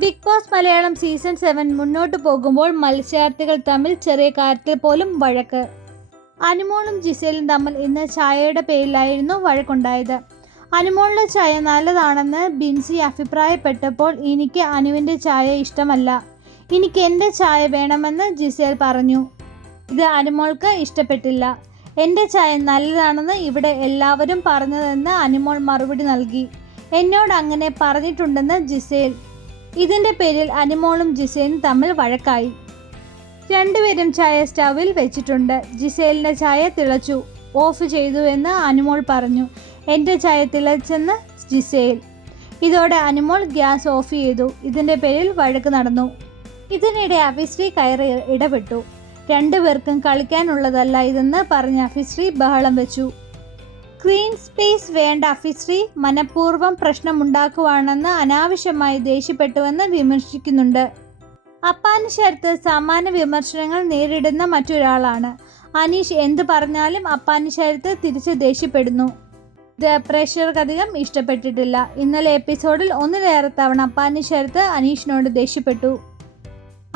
Big boss Malayalam season 7 മുന്നോട്ട് പോകുമ്പോൾ മത്സരാർത്ഥികൾ തമ്മിൽ ചെറിയ കാര്യത്തിൽ പോലും വഴക്ക്. അനുമോളും ജിസേലും തമ്മിൽ ഇന്ന് ചായയുടെ പേരിലായിരുന്നു വഴക്കുണ്ടായത്. അനുമോളുടെ ചായ നല്ലതാണെന്ന് ബിൻസി അഭിപ്രായപ്പെട്ടപ്പോൾ എനിക്ക് അനുവിൻ്റെ ചായ ഇഷ്ടമല്ല, എനിക്ക് എൻ്റെ ചായ വേണമെന്ന് ജിസേൽ പറഞ്ഞു. ഇത് അനുമോൾക്ക് ഇഷ്ടപ്പെട്ടില്ല. എൻ്റെ ചായ നല്ലതാണെന്ന് ഇവിടെ എല്ലാവരും പറഞ്ഞതെന്ന് അനുമോൾ മറുപടി നൽകി. എന്നോട് അങ്ങനെ പറഞ്ഞിട്ടുണ്ടെന്ന് ജിസേൽ. ഇതിൻ്റെ പേരിൽ അനുമോളും ജിസേലും തമ്മിൽ വഴക്കായി. രണ്ടുപേരും ചായ സ്റ്റവിൽ വെച്ചിട്ടുണ്ട്. ജിസേലിൻ്റെ ചായ തിളച്ചു, ഓഫ് ചെയ്തു എന്ന് അനുമോൾ പറഞ്ഞു. എൻ്റെ ചായ തിളച്ചെന്ന് ജിസേൽ. ഇതോടെ അനുമോൾ ഗ്യാസ് ഓഫ് ചെയ്തു. ഇതിൻ്റെ പേരിൽ വഴക്ക് നടന്നു. ഇതിനിടെ അഭിശ്രീ കയറി ഇടപെട്ടു. രണ്ടുപേർക്കും കളിക്കാനുള്ളതല്ല ഇതെന്ന് പറഞ്ഞ അഭിശ്രീ ബഹളം വെച്ചു. സ്ക്രീൻ സ്പേസ് വേണ്ട അഭിശ്രീ മനഃപൂർവ്വം പ്രശ്നമുണ്ടാക്കുവാണെന്ന് അനാവശ്യമായി ദേഷ്യപ്പെട്ടുവെന്ന് വിമർശിക്കുന്നുണ്ട്. അപ്പാനി ശരത്ത് സമാന വിമർശനങ്ങൾ നേരിടുന്ന മറ്റൊരാളാണ്. അനീഷ് എന്ത് പറഞ്ഞാലും അപ്പാനി ശരത്ത് തിരിച്ച് ദേഷ്യപ്പെടുന്നു. ഇത് പ്രേക്ഷകർക്കധികം ഇഷ്ടപ്പെട്ടിട്ടില്ല. ഇന്നലെ എപ്പിസോഡിൽ ഒന്നിലേറെ തവണ അപ്പാനി ശരത്ത് അനീഷിനോട് ദേഷ്യപ്പെട്ടു.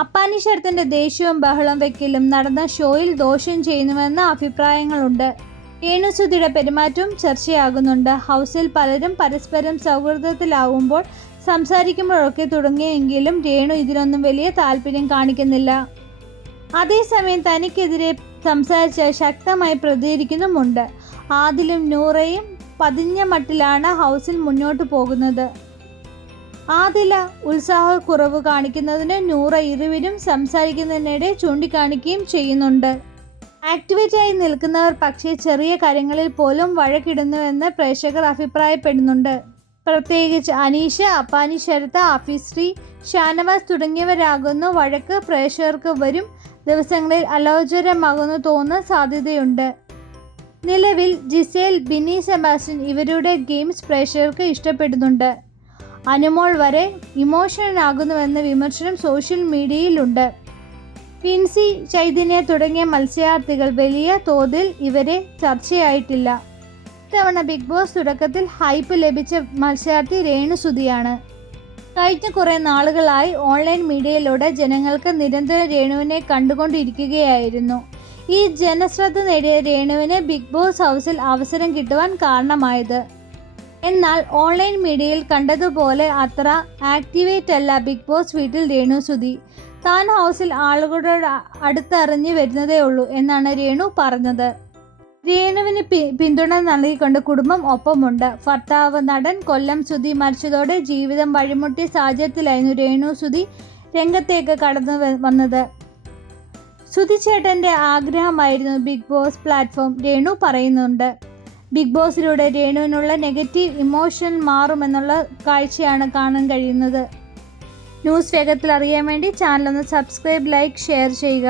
അപ്പാനി ശരത്തിൻ്റെ ദേഷ്യവും ബഹളം വെക്കലും നടന്ന ഷോയിൽ ദോഷം ചെയ്യുന്നുവെന്ന അഭിപ്രായങ്ങളുണ്ട്. രേണുസുധിയുടെ പെരുമാറ്റവും ചർച്ചയാകുന്നുണ്ട്. ഹൗസിൽ പലരും പരസ്പരം സൗഹൃദത്തിലാവുമ്പോൾ സംസാരിക്കുമ്പോഴൊക്കെ തുടങ്ങിയെങ്കിലും രേണു ഇതിനൊന്നും വലിയ താല്പര്യം കാണിക്കുന്നില്ല. അതേസമയം തനിക്കെതിരെ സംസാരിച്ച് ശക്തമായി പ്രതികരിക്കുന്നുമുണ്ട്. ആദിലും നൂറയും പതിഞ്ഞ മട്ടിലാണ് ഹൗസിൽ മുന്നോട്ട് പോകുന്നത്. ആദില ഉത്സാഹക്കുറവ് കാണിക്കുന്നതിന് നൂറ ഇരുവരും സംസാരിക്കുന്നതിനിടെ ചൂണ്ടിക്കാണിക്കുകയും ചെയ്യുന്നുണ്ട്. ആക്ടിവേറ്റായി നിൽക്കുന്നവർ പക്ഷേ ചെറിയ കാര്യങ്ങളിൽ പോലും വഴക്കിടുന്നുവെന്ന് പ്രേക്ഷകർ അഭിപ്രായപ്പെടുന്നുണ്ട്. പ്രത്യേകിച്ച് അനീഷ്, അപ്പാനി ശരത്ത്, അഭിശ്രീ, ഷാനവാസ് തുടങ്ങിയവരാകുന്നു വഴക്ക് പ്രേക്ഷകർക്ക് വരും ദിവസങ്ങളിൽ അലോചരമാകുന്നു തോന്നുന്ന സാധ്യതയുണ്ട്. നിലവിൽ ജിസേൽ, ബിന്നി സെബാസ്റ്റ്യൻ ഇവരുടെ ഗെയിംസ് പ്രേക്ഷകർക്ക് ഇഷ്ടപ്പെടുന്നുണ്ട്. അനുമോൾ വരെ ഇമോഷണൽ ആകുന്നുവെന്ന വിമർശനം സോഷ്യൽ മീഡിയയിലുണ്ട്. ബിൻസി, ചൈതന്യ തുടങ്ങിയ മത്സരാർത്ഥികൾ വലിയ തോതിൽ ഇവരെ ചർച്ചയായിട്ടില്ല. ഇത്തവണ ബിഗ് ബോസ് തുടക്കത്തിൽ ഹൈപ്പ് ലഭിച്ച മത്സരാർത്ഥി രേണുസുധിയാണ്. കഴിഞ്ഞ കുറേ നാളുകളായി ഓൺലൈൻ മീഡിയയിലൂടെ ജനങ്ങൾക്ക് നിരന്തരം രേണുവിനെ കണ്ടുകൊണ്ടിരിക്കുകയായിരുന്നു. ഈ ജനശ്രദ്ധ നേടിയ രേണുവിന് ബിഗ് ബോസ് ഹൗസിൽ അവസരം കിട്ടുവാൻ കാരണമായത്. എന്നാൽ ഓൺലൈൻ മീഡിയയിൽ കണ്ടതുപോലെ അത്ര ആക്ടിവേറ്റ് അല്ല ബിഗ് ബോസ് വീട്ടിൽ രേണുസുധി. താൻ ഹൗസിൽ ആളുകളോട് അടുത്തറിഞ്ഞു വരുന്നതേ ഉള്ളൂ എന്നാണ് രേണു പറഞ്ഞത്. രേണുവിന് പിന്തുണ നൽകിക്കൊണ്ട് കുടുംബം ഒപ്പമുണ്ട്. ഭർത്താവ് നടൻ കൊല്ലം സുധി മരിച്ചതോടെ ജീവിതം വഴിമുട്ടിയ സാഹചര്യത്തിലായിരുന്നു രേണുസുധി രംഗത്തേക്ക് കടന്നു വന്നത്. സുധിച്ചേട്ടൻ്റെ ആഗ്രഹമായിരുന്നു ബിഗ് ബോസ് പ്ലാറ്റ്ഫോം. രേണു പറയുന്നുണ്ട്. ബിഗ് ബോസിലൂടെ രേണുവിനുള്ള നെഗറ്റീവ് ഇമോഷൻ മാറുമെന്നുള്ള കാഴ്ചയാണ് കാണാൻ കഴിയുന്നത്. ന്യൂസ് വേഗത്തിൽ അറിയാൻ വേണ്ടി ചാനൽ ഒന്ന് സബ്സ്ക്രൈബ്, ലൈക്ക്, ഷെയർ ചെയ്യുക.